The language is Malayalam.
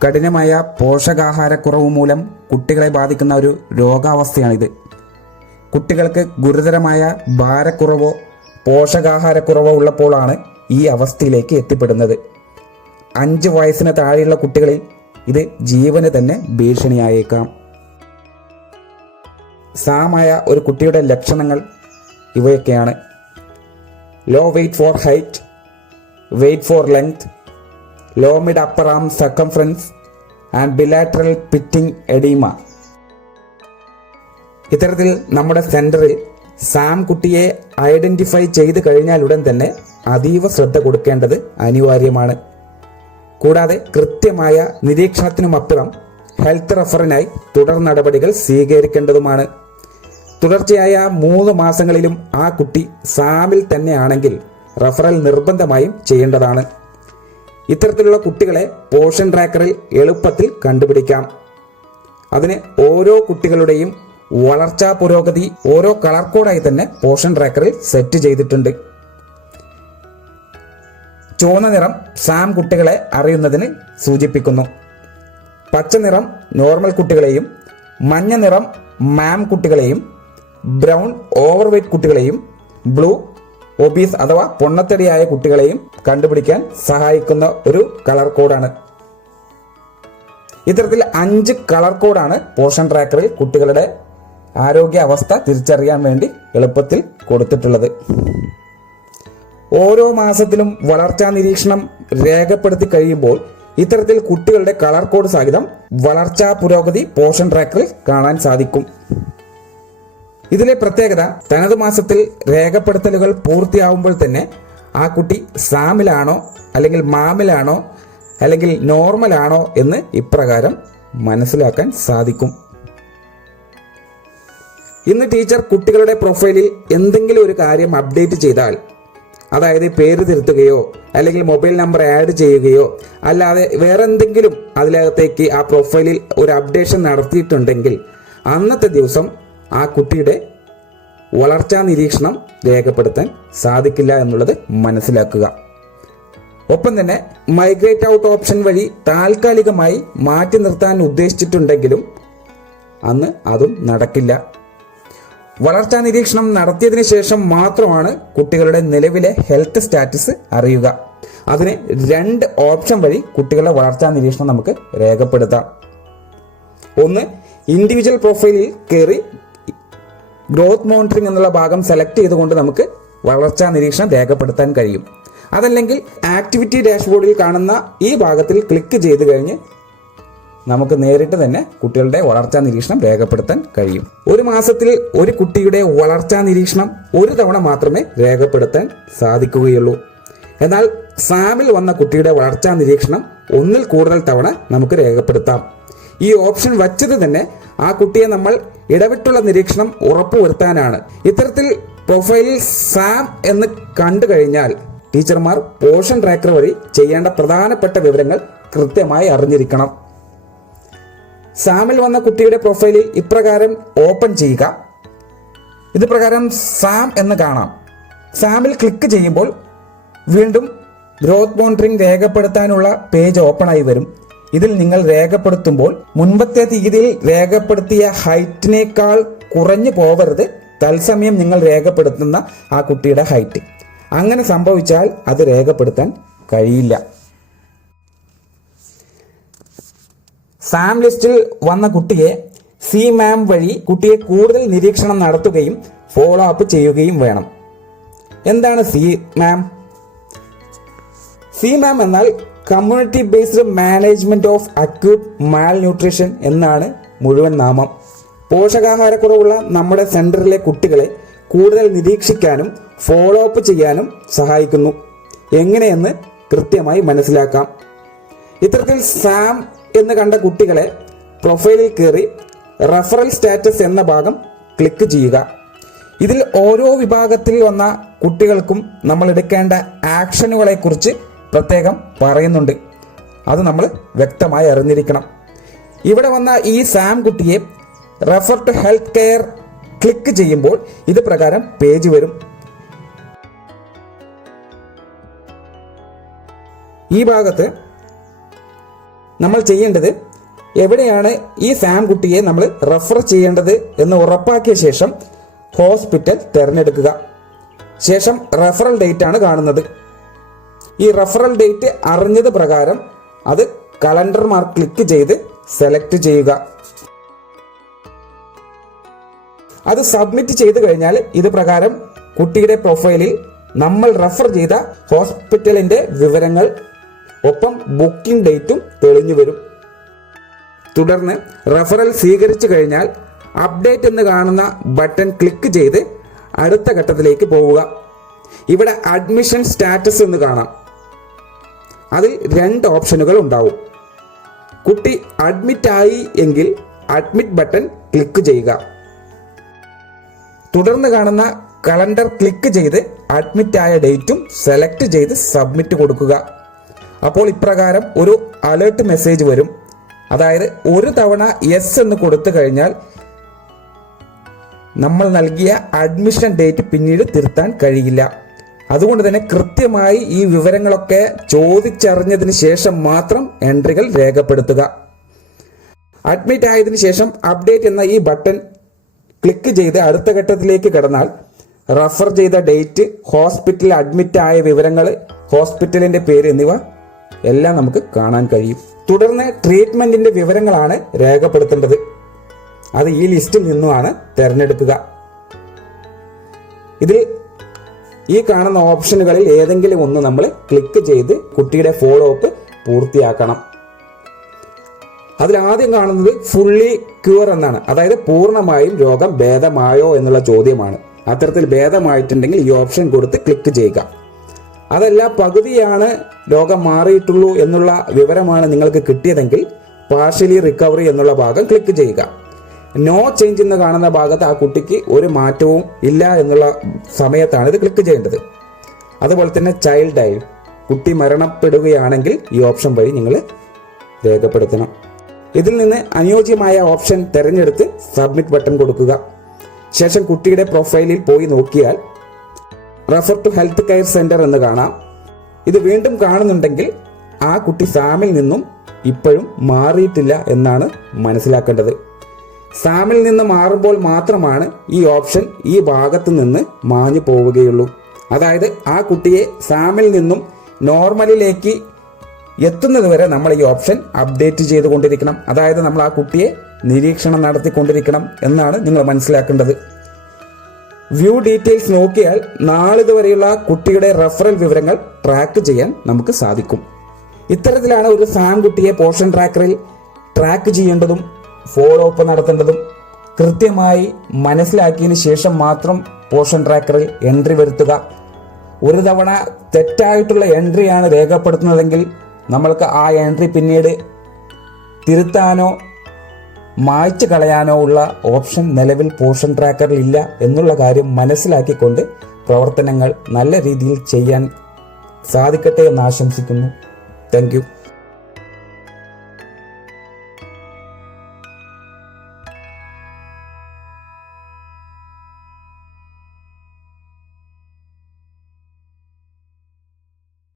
കഠിനമായ പോഷകാഹാരക്കുറവ് മൂലം കുട്ടികളെ ബാധിക്കുന്ന ഒരു രോഗാവസ്ഥയാണിത്. കുട്ടികൾക്ക് ഗുരുതരമായ ഭാരക്കുറവോ പോഷകാഹാരക്കുറവോ ഉള്ളപ്പോഴാണ് ഈ അവസ്ഥയിലേക്ക് എത്തിപ്പെടുന്നത്. 5 വയസ്സിന് താഴെയുള്ള കുട്ടികളിൽ ഇത് ജീവന് തന്നെ ഭീഷണിയായേക്കാം. സാമായ ഒരു കുട്ടിയുടെ ലക്ഷണങ്ങൾ ഇവയൊക്കെയാണ്: low weight for height, weight for length, low mid upper arm circumference and bilateral pitting oedema. ഇത്തരത്തിൽ നമ്മുടെ സെന്ററിൽ സാം കുട്ടിയെ ഐഡന്റിഫൈ ചെയ്ത് കഴിഞ്ഞാൽ ഉടൻ തന്നെ അതീവ ശ്രദ്ധ കൊടുക്കേണ്ടത് അനിവാര്യമാണ്. കൂടാതെ കൃത്യമായ നിരീക്ഷണത്തിനുമപ്പുറം ഹെൽത്ത് റഫറിനായി തുടർ നടപടികൾ സ്വീകരിക്കേണ്ടതുമാണ്. തുടർച്ചയായ 3 മാസങ്ങളിലും ആ കുട്ടി സാമിൽ തന്നെയാണെങ്കിൽ റഫറൽ നിർബന്ധമായും ചെയ്യേണ്ടതാണ്. ഇത്തരത്തിലുള്ള കുട്ടികളെ പോഷൻ ട്രാക്കറിൽ എളുപ്പത്തിൽ കണ്ടുപിടിക്കാം. അതിന് ഓരോ കുട്ടികളുടെയും വളർച്ചാ പുരോഗതി ഓരോ കളർ കോഡായി തന്നെ പോഷൻ ട്രാക്കറിൽ സെറ്റ് ചെയ്തിട്ടുണ്ട്. ചുവന്ന നിറം സാം കുട്ടികളെ അറിയുന്നതിന് സൂചിപ്പിക്കുന്നു. പച്ച നിറം നോർമൽ കുട്ടികളെയും, മഞ്ഞ നിറം മാം കുട്ടികളെയും, ബ്രൗൺ ഓവർവെയ്റ്റ് കുട്ടികളെയും, ബ്ലൂ ഒബീസ് അഥവാ പൊണ്ണത്തടിയായ കുട്ടികളെയും കണ്ടുപിടിക്കാൻ സഹായിക്കുന്ന ഒരു കളർ കോഡാണ്. ഇത്തരത്തിൽ 5 കളർ കോഡാണ് പോഷൻ ട്രാക്കറിൽ കുട്ടികളുടെ ആരോഗ്യ അവസ്ഥ തിരിച്ചറിയാൻ വേണ്ടി എളുപ്പത്തിൽ കൊടുത്തിട്ടുള്ളത്. ഓരോ മാസത്തിലും വളർച്ചാ നിരീക്ഷണം രേഖപ്പെടുത്തി കഴിയുമ്പോൾ ഇത്തരത്തിൽ കുട്ടികളുടെ കളർ കോഡ് സഹിതം വളർച്ചാ പുരോഗതി പോഷൻ ട്രാക്കറിൽ കാണാൻ സാധിക്കും. ഇതിലെ പ്രത്യേകത, തനത് മാസത്തിൽ രേഖപ്പെടുത്തലുകൾ പൂർത്തിയാവുമ്പോൾ തന്നെ ആ കുട്ടി സാമിലാണോ അല്ലെങ്കിൽ മാമിലാണോ അല്ലെങ്കിൽ നോർമലാണോ എന്ന് ഇപ്രകാരം മനസ്സിലാക്കാൻ സാധിക്കും. ഇന്ന് ടീച്ചർ കുട്ടികളുടെ പ്രൊഫൈലിൽ എന്തെങ്കിലും ഒരു കാര്യം അപ്ഡേറ്റ് ചെയ്താൽ, അതായത് പേര് തിരുത്തുകയോ അല്ലെങ്കിൽ മൊബൈൽ നമ്പർ ആഡ് ചെയ്യുകയോ അല്ലാതെ വേറെ എന്തെങ്കിലും അതിനകത്തേക്ക് ആ പ്രൊഫൈലിൽ ഒരു അപ്ഡേഷൻ നടത്തിയിട്ടുണ്ടെങ്കിൽ അന്നത്തെ ദിവസം ആ കുട്ടിയുടെ വളർച്ചാ നിരീക്ഷണം രേഖപ്പെടുത്താൻ സാധിക്കില്ല എന്നുള്ളത് മനസ്സിലാക്കുക. ഒപ്പം തന്നെ മൈഗ്രേറ്റ് ഔട്ട് ഓപ്ഷൻ വഴി താൽക്കാലികമായി മാറ്റി നിർത്താൻ ഉദ്ദേശിച്ചിട്ടുണ്ടെങ്കിലും അന്ന് അതും നടക്കില്ല. വളർച്ചാ നിരീക്ഷണം നടത്തിയതിനു ശേഷം മാത്രമാണ് കുട്ടികളുടെ നിലവിലെ ഹെൽത്ത് സ്റ്റാറ്റസ് അറിയുക. അതിന് 2 ഓപ്ഷൻ വഴി കുട്ടികളുടെ വളർച്ചാ നിരീക്ഷണം നമുക്ക് രേഖപ്പെടുത്താം. ഒന്ന്, ഇൻഡിവിജ്വൽ പ്രൊഫൈലിൽ കയറി ഗ്രോത്ത് മോണിറ്ററിംഗ് എന്നുള്ള ഭാഗം സെലക്ട് ചെയ്തുകൊണ്ട് നമുക്ക് വളർച്ചാ നിരീക്ഷണം രേഖപ്പെടുത്താൻ കഴിയും. അതല്ലെങ്കിൽ ആക്ടിവിറ്റി ഡാഷ്ബോർഡിൽ കാണുന്ന ഈ ഭാഗത്തിൽ ക്ലിക്ക് ചെയ്ത് കഴിഞ്ഞ് നമുക്ക് നേരിട്ട് തന്നെ കുട്ടികളുടെ വളർച്ചാ നിരീക്ഷണം രേഖപ്പെടുത്താൻ കഴിയും. ഒരു മാസത്തിൽ ഒരു കുട്ടിയുടെ വളർച്ചാ നിരീക്ഷണം ഒരു തവണ മാത്രമേ രേഖപ്പെടുത്താൻ സാധിക്കുകയുള്ളൂ. എന്നാൽ സാമിൽ വന്ന കുട്ടിയുടെ വളർച്ചാ നിരീക്ഷണം 1-ൽ കൂടുതൽ തവണ നമുക്ക് രേഖപ്പെടുത്താം. ഈ ഓപ്ഷൻ വച്ചത് തന്നെ ആ കുട്ടിയെ നമ്മൾ ഇടവിട്ടുള്ള നിരീക്ഷണം ഉറപ്പുവരുത്താനാണ്. ഇത്തരത്തിൽ പ്രൊഫൈലിൽ സാം എന്ന് കണ്ടു കഴിഞ്ഞാൽ ടീച്ചർമാർ പോഷൻ ട്രാക്കർ വഴി ചെയ്യേണ്ട പ്രധാനപ്പെട്ട വിവരങ്ങൾ കൃത്യമായി അറിഞ്ഞിരിക്കണം. സാമിൽ വന്ന കുട്ടിയുടെ പ്രൊഫൈലിൽ ഇപ്രകാരം ഓപ്പൺ ചെയ്യുക. ഇത് പ്രകാരം സാം എന്ന് കാണാം. സാമിൽ ക്ലിക്ക് ചെയ്യുമ്പോൾ വീണ്ടും ഗ്രോത്ത് മോണിറ്ററിംഗ് രേഖപ്പെടുത്താനുള്ള പേജ് ഓപ്പൺ ആയി വരും. ഇതിൽ നിങ്ങൾ രേഖപ്പെടുത്തുമ്പോൾ മുൻപത്തെ തീയതിയിൽ രേഖപ്പെടുത്തിയ ഹൈറ്റിനേക്കാൾ കുറഞ്ഞു പോവരുത് തത്സമയം നിങ്ങൾ രേഖപ്പെടുത്തുന്ന ആ കുട്ടിയുടെ ഹൈറ്റ്. അങ്ങനെ സംഭവിച്ചാൽ അത് രേഖപ്പെടുത്താൻ കഴിയില്ല. സാം ലിസ്റ്റിൽ വന്ന കുട്ടിയെ സി മാം വഴി കുട്ടിയെ കൂടുതൽ നിരീക്ഷണം നടത്തുകയും ഫോളോ അപ്പ് ചെയ്യുകയും വേണം. എന്താണ് സി മാം? സി മാം എന്നാൽ community based management of acute Mal nutrition എന്നാണ് മുഴുവൻ നാമം. പോഷകാഹാരക്കുറവുള്ള നമ്മുടെ സെന്ററിലെ കുട്ടികളെ കൂടുതൽ നിരീക്ഷിക്കാനും ഫോളോ അപ്പ് ചെയ്യാനും സഹായിക്കുന്നു. എങ്ങനെയെന്ന് കൃത്യമായി മനസ്സിലാക്കാം. ഇത്തരത്തിൽ സാം എന്ന് കണ്ട കുട്ടികളെ പ്രൊഫൈലിൽ കയറി റഫറൽ സ്റ്റാറ്റസ് എന്ന ഭാഗം ക്ലിക്ക് ചെയ്യുക. ഇതിൽ ഓരോ വിഭാഗത്തിൽ വന്ന കുട്ടികൾക്കും നമ്മൾ എടുക്കേണ്ട ആക്ഷനുകളെ കുറിച്ച് പ്രത്യേകം പറയുന്നുണ്ട്. അത് നമ്മൾ വ്യക്തമായി അറിഞ്ഞിരിക്കണം. ഇവിടെ വന്ന ഈ സാം കുട്ടിയെ refer to health care click ചെയ്യുമ്പോൾ ഇത് പ്രകാരം പേജ് വരും. ഈ ഭാഗത്ത് നമ്മൾ ചെയ്യേണ്ടത് എവിടെയാണ് ഈ സാം കുട്ടിയെ നമ്മൾ റെഫർ ചെയ്യേണ്ടത് എന്ന് ഉറപ്പാക്കിയ ശേഷം ഹോസ്പിറ്റൽ തിരഞ്ഞെടുക്കുക. ശേഷം റെഫറൽ ഡേറ്റ് ആണ് കാണുന്നത്. ഈ റെഫറൽ ഡേറ്റ് അറിഞ്ഞത് പ്രകാരം അത് കലണ്ടർ മാർക്ക് ക്ലിക്ക് ചെയ്ത് സെലക്ട് ചെയ്യുക. അത് സബ്മിറ്റ് ചെയ്ത് കഴിഞ്ഞാൽ ഇത് പ്രകാരം കുട്ടിയുടെ പ്രൊഫൈലിൽ നമ്മൾ റെഫർ ചെയ്ത ഹോസ്പിറ്റലിന്റെ വിവരങ്ങൾ ഒപ്പം ബുക്കിംഗ് ഡേറ്റും തെളിഞ്ഞു വരും. തുടർന്ന് റെഫറൽ സ്വീകരിച്ചു കഴിഞ്ഞാൽ അപ്ഡേറ്റ് എന്ന് കാണുന്ന ബട്ടൺ ക്ലിക്ക് ചെയ്ത് അടുത്ത ഘട്ടത്തിലേക്ക് പോവുക. ഇവിടെ അഡ്മിഷൻ സ്റ്റാറ്റസ് എന്ന് കാണാം. അതിൽ 2 ഓപ്ഷനുകൾ ഉണ്ടാവും. കുട്ടി അഡ്മിറ്റ് ആയി എങ്കിൽ അഡ്മിറ്റ് ബട്ടൺ ക്ലിക്ക് ചെയ്യുക. തുടർന്ന് കാണുന്ന കലണ്ടർ ക്ലിക്ക് ചെയ്ത് അഡ്മിറ്റ് ആയ ഡേറ്റും സെലക്ട് ചെയ്ത് സബ്മിറ്റ് കൊടുക്കുക. അപ്പോൾ ഇപ്രകാരം ഒരു അലേർട്ട് മെസ്സേജ് വരും. അതായത് ഒരു തവണ യെസ് എന്ന് കൊടുത്തു കഴിഞ്ഞാൽ നമ്മൾ നൽകിയ അഡ്മിഷൻ ഡേറ്റ് പിന്നീട് തിരുത്താൻ കഴിയില്ല. അതുകൊണ്ട് തന്നെ കൃത്യമായി ഈ വിവരങ്ങളൊക്കെ ചോദിച്ചറിഞ്ഞതിന് ശേഷം മാത്രം എൻട്രികൾ രേഖപ്പെടുത്തുക. അഡ്മിറ്റ് ആയതിനു ശേഷം അപ്ഡേറ്റ് എന്ന ഈ ബട്ടൺ ക്ലിക്ക് ചെയ്ത് അടുത്ത ഘട്ടത്തിലേക്ക് കടന്നാൽ റെഫർ ചെയ്ത ഡേറ്റ്, ഹോസ്പിറ്റലിൽ അഡ്മിറ്റ് ആയ വിവരങ്ങൾ, ഹോസ്പിറ്റലിന്റെ പേര് എന്നിവ എല്ലാം നമുക്ക് കാണാൻ കഴിയും. തുടർന്ന് ട്രീറ്റ്മെന്റിന്റെ വിവരങ്ങളാണ് രേഖപ്പെടുത്തേണ്ടത്. അത് ഈ ലിസ്റ്റിൽ നിന്നുമാണ് തിരഞ്ഞെടുക്കുക. ഇതിൽ ഈ കാണുന്ന ഓപ്ഷനുകളിൽ ഏതെങ്കിലും ഒന്ന് നമ്മൾ ക്ലിക്ക് ചെയ്ത് കുട്ടിയുടെ ഫോളോ അപ്പ് പൂർത്തിയാക്കണം. അതിലാദ്യം കാണുന്നത് ഫുള്ളി ക്യൂർ എന്നാണ്. അതായത് പൂർണ്ണമായും രോഗം ഭേദമായോ എന്നുള്ള ചോദ്യമാണ്. അത്തരത്തിൽ ഭേദമായിട്ടുണ്ടെങ്കിൽ ഈ ഓപ്ഷൻ കൊടുത്ത് ക്ലിക്ക് ചെയ്യുക. അതല്ല പകുതിയാണ് രോഗം മാറിയിട്ടുള്ളൂ എന്നുള്ള വിവരമാണ് നിങ്ങൾക്ക് കിട്ടിയതെങ്കിൽ പാർഷ്യലി റിക്കവറി എന്നുള്ള ഭാഗം ക്ലിക്ക് ചെയ്യുക. നോ ചേഞ്ച് എന്ന് കാണുന്ന ഭാഗത്ത് ആ കുട്ടിക്ക് ഒരു മാറ്റവും ഇല്ല എന്നുള്ള സമയത്താണ് ഇത് ക്ലിക്ക് ചെയ്യേണ്ടത്. അതുപോലെ തന്നെ ചൈൽഡ് ആയി കുട്ടി മരണപ്പെടുകയാണെങ്കിൽ ഈ ഓപ്ഷൻ വഴി നിങ്ങൾ രേഖപ്പെടുത്തണം. ഇതിൽ നിന്ന് അനുയോജ്യമായ ഓപ്ഷൻ തിരഞ്ഞെടുത്ത് സബ്മിറ്റ് ബട്ടൺ കൊടുക്കുക. ശേഷം കുട്ടിയുടെ പ്രൊഫൈലിൽ പോയി നോക്കിയാൽ refer to health care centre എന്ന് കാണാം. ഇത് വീണ്ടും കാണുന്നുണ്ടെങ്കിൽ ആ കുട്ടി സാമിൽ നിന്നും ഇപ്പോഴും മാറിയിട്ടില്ല എന്നാണ് മനസ്സിലാക്കേണ്ടത്. സാമിൽ നിന്ന് മാറുമ്പോൾ മാത്രമാണ് ഈ ഓപ്ഷൻ ഈ ഭാഗത്ത് നിന്ന് മാഞ്ഞു പോവുകയുള്ളൂ. അതായത് ആ കുട്ടിയെ സാമിൽ നിന്നും നോർമലിലേക്ക് എത്തുന്നത് വരെ നമ്മൾ ഈ ഓപ്ഷൻ അപ്ഡേറ്റ് ചെയ്തുകൊണ്ടിരിക്കണം. അതായത് നമ്മൾ ആ കുട്ടിയെ നിരീക്ഷണം നടത്തിക്കൊണ്ടിരിക്കണം എന്നാണ് നിങ്ങൾ മനസ്സിലാക്കേണ്ടത്. വ്യൂ ഡീറ്റെയിൽസ് നോക്കിയാൽ നാളിതുവരെയുള്ള കുട്ടിയുടെ റെഫറൽ വിവരങ്ങൾ ട്രാക്ക് ചെയ്യാൻ നമുക്ക് സാധിക്കും. ഇത്തരത്തിലാണ് ഒരു സാം കുട്ടിയെ പോഷൻ ട്രാക്കറിൽ ട്രാക്ക് ചെയ്യേണ്ടതും ഫോളോ അപ്പ് നടത്തേണ്ടതും. കൃത്യമായി മനസ്സിലാക്കിയതിന് ശേഷം മാത്രം പോഷൻ ട്രാക്കറിൽ എൻട്രി വരുത്തുക. ഒരു തവണ തെറ്റായിട്ടുള്ള എൻട്രിയാണ് രേഖപ്പെടുത്തുന്നതെങ്കിൽ നമ്മൾക്ക് ആ എൻട്രി പിന്നീട് തിരുത്താനോ മായ്ച്ചു കളയാനോ ഉള്ള ഓപ്ഷൻ നിലവിൽ പോഷൻ ട്രാക്കറിൽ ഇല്ല എന്നുള്ള കാര്യം മനസ്സിലാക്കിക്കൊണ്ട് പ്രവർത്തനങ്ങൾ നല്ല രീതിയിൽ ചെയ്യാൻ സാധിക്കട്ടെ എന്ന് ആശംസിക്കുന്നു. Thank you.